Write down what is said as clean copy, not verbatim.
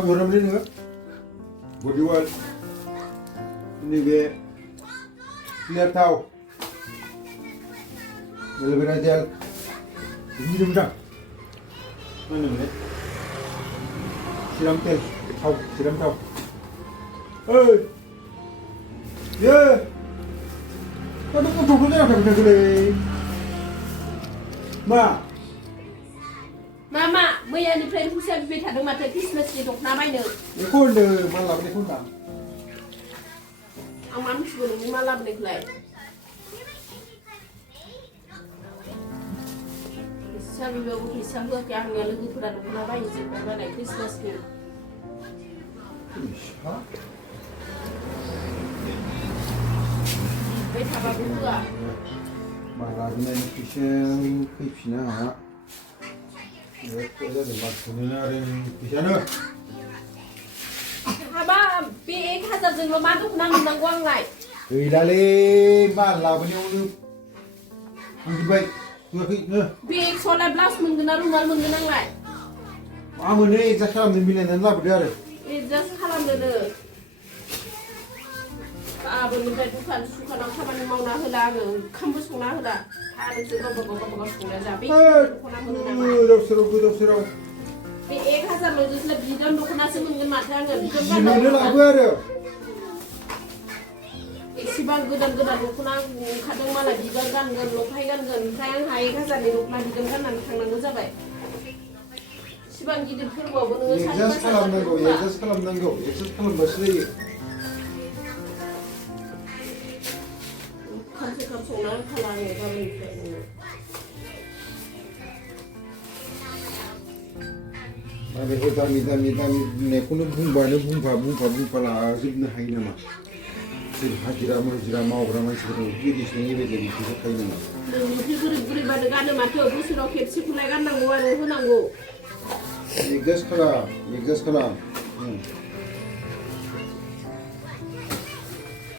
थाव हरनानै नोङो बडि अइल नैबे क्लियार थाव एल'भेरा जेल बिदि मोजां मा होनोमोनलाय सिराम तेल थाव सिराम थाव ओइ ये दा नों गथ'खौ जायाखै थाखोलै मा Mama, मैयानिफ्रायनो फैसा बिबाय थादों माथो क्रिसमासनि दख'ना बायनो बेखौ होनदों मा लाबोनायखौ होनदां आं मा मिथिगौ नोंनि मा लाबोनायखौलाय फैसा बिबाबो फैसा होआखै आंनिया लोगोफोरा दख'ना बायजोब्बाय मालाय क्रिसमासनि बिबाय थाबाबो होआ मा लाबोनायनि फैसाया फैफिना आंहा जादों मानसिखौनो आरो फैसायानो हाबा बे 1000जोंल' मा दख'ना मोननांगौ आंलाय गैलालै मा लाबोनायावनो थांजोब्बाय होआखैनो बे 100लाय ब्लाउस मोनगोन ना रुमाल मोनगोन आंलाय मा मोनो एडजास्ट खालामनो मिलायनानै लाबोदो आरो एडजास्ट खालामदोनो गाबोननिफ्राय दुखानाव खामानि मावना होला आङो ओंखामबो संना होला आरोसो गावबा गाव संना जाबे दख'ना मोनो नामा गोदाव सोराव बे 1000ल'जोंसो बिदन दख'नासो मोनगोन माथो आङो बिदन मोननो लाबो आरो एसेबां गोदान दख'ना ओंखारदों मालाय बिदन गानगोन लंफाय गानगोन ओमफ्राय आंहा 1000नि दख'ना बिदन गाननानै थांनांगौ जाबाय इसिबां गिदिर फोरबोआवबो नोङो एडजास्ट खालामनांगौ एडजास्ट खालामबासो जायो खानसे संना होखाला आङो गाबोननिफ्राय आरो दामि बुंनायखौनो बुंफा लाजोबनो हायो नामा सोर हाजिरा मुजिरा मावग्रा मानसिफोर बिदि सोंनाय बायदि फैसा थायो नामा नोंनिफ्राय गोरिबानो गानो माथो बोसोराव खेबसेखौलाय गाननांगौ आरो होनांगौ एडजास्ट खालाम